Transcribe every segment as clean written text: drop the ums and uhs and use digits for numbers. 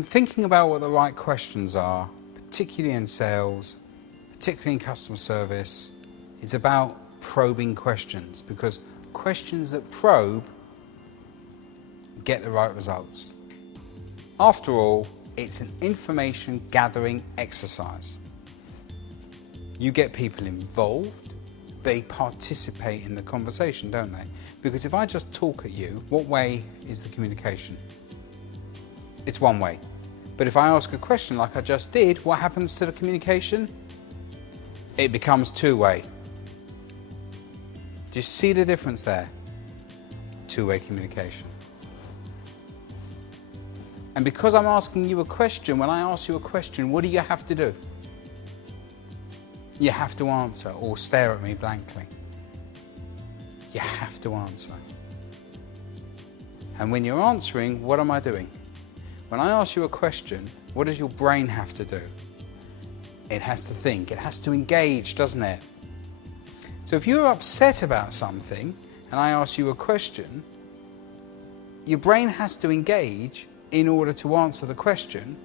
when thinking about what the right questions are, particularly in sales, particularly in customer service, it's about probing questions, because questions that probe get the right results. After all, it's an information gathering exercise. You get people involved, they participate in the conversation, don't they? Because if I just talk at you, what way is the communication? It's one way. But if I ask a question like I just did, what happens to the communication? It becomes two-way. Do you see the difference there? Two-way communication. And because I'm asking you a question, when I ask you a question, what do you have to do? You have to answer or stare at me blankly. You have to answer. And when you're answering, what am I doing? When I ask you a question, what does your brain have to do? It has to think, it has to engage, doesn't it? So if you're upset about something and I ask you a question, your brain has to engage in order to answer the question.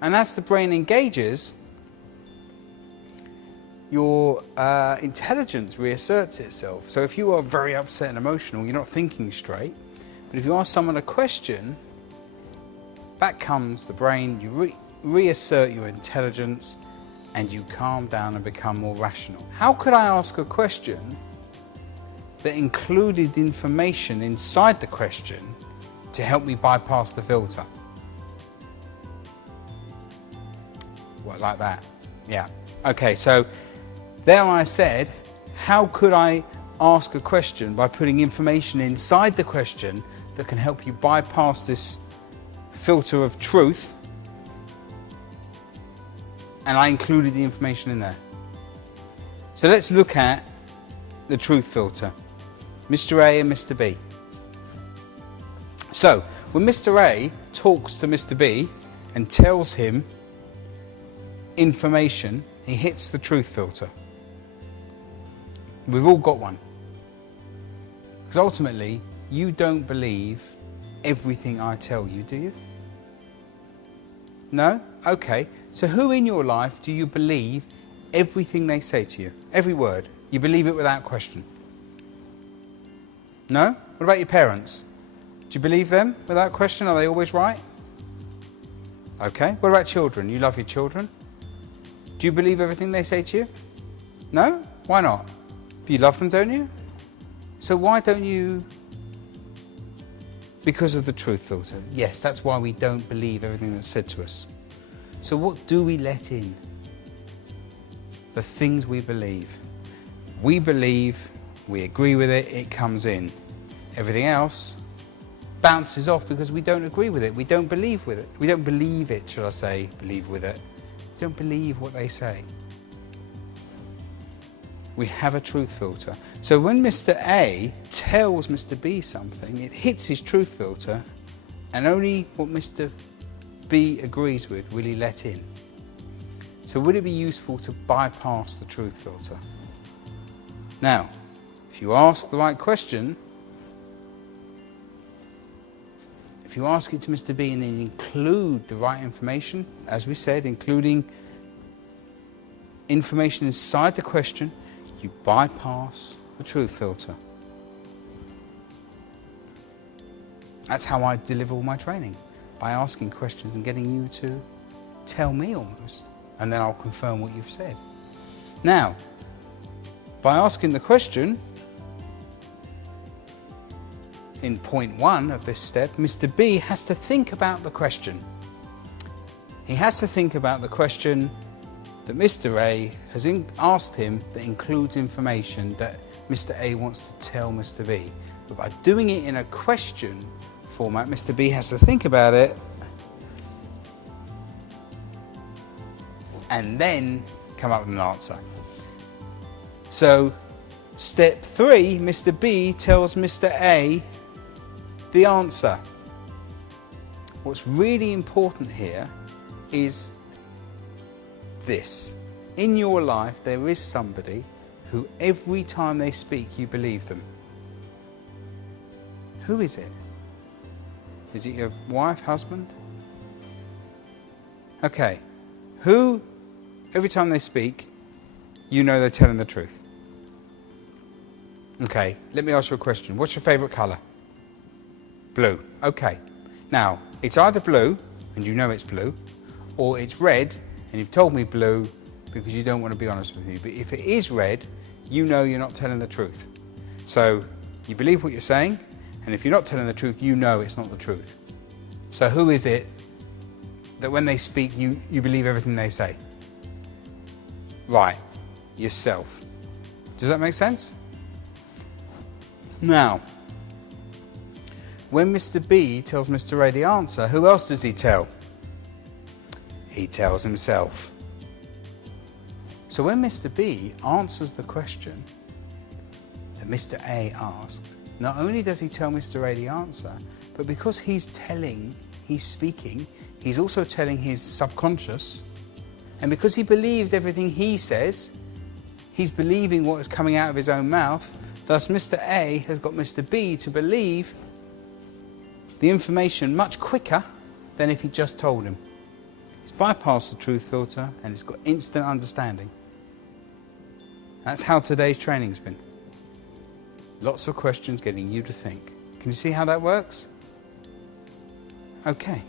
And as the brain engages, your intelligence reasserts itself. So if you are very upset and emotional, you're not thinking straight. But if you ask someone a question, back comes the brain, you reassert your intelligence, and you calm down and become more rational. How could I ask a question that included information inside the question to help me bypass the filter? What, like that? Yeah. Okay, so there I said, how could I ask a question by putting information inside the question that can help you bypass this filter of truth? And I included the information in there. So let's look at the truth filter. Mr. A and Mr. B. So when Mr. A talks to Mr. B and tells him information, he hits the truth filter. We've all got one. Because ultimately, you don't believe everything I tell you, do you? No? Okay. So who in your life do you believe everything they say to you? Every word. You believe it without question? No? What about your parents? Do you believe them without question? Are they always right? Okay. What about children? You love your children? Do you believe everything they say to you? No? Why not? You love them, don't you? So why don't you? Because of the truth filter. Yes, that's why we don't believe everything that's said to us. So what do we let in? The things we believe. We believe, we agree with it, it comes in. Everything else bounces off because we don't agree with it. We don't believe with it. We don't believe it, shall I say, believe with it. We don't believe what they say. We have a truth filter. So when Mr. A tells Mr. B something, it hits his truth filter, and only what Mr. B agrees with will he let in. So would it be useful to bypass the truth filter? Now, if you ask the right question, if you ask it to Mr. B and then include the right information, as we said, including information inside the question, you bypass the truth filter. That's how I deliver all my training, by asking questions and getting you to tell me almost, and then I'll confirm what you've said. Now, by asking the question, in point 1 of this step, Mr. B has to think about the question. He has to think about the question that Mr. A has asked him that includes information that Mr. A wants to tell Mr. B. But by doing it in a question format, Mr. B has to think about it and then come up with an answer. So, step 3, Mr. B tells Mr. A the answer. What's really important here is this. In your life, there is somebody who every time they speak, you believe them. Who is it? Is it your wife, husband? Okay. Who, every time they speak, you know they're telling the truth? Okay, let me ask you a question. What's your favourite colour? Blue. Okay. Now, it's either blue, and you know it's blue, or it's red, and you've told me blue because you don't want to be honest with me. But if it is red, you know you're not telling the truth. So, you believe what you're saying, and if you're not telling the truth, you know it's not the truth. So who is it that when they speak, you believe everything they say? Right, yourself. Does that make sense? Now, when Mr. B tells Mr. A the answer, who else does he tell? He tells himself. So when Mr. B answers the question that Mr. A asked, not only does he tell Mr. A the answer, but because he's speaking, he's also telling his subconscious, and because he believes everything he says, he's believing what is coming out of his own mouth. Thus, Mr. A has got Mr. B to believe the information much quicker than if he just told him. It's bypassed the truth filter and it's got instant understanding. That's how today's training's been. Lots of questions getting you to think. Can you see how that works? Okay.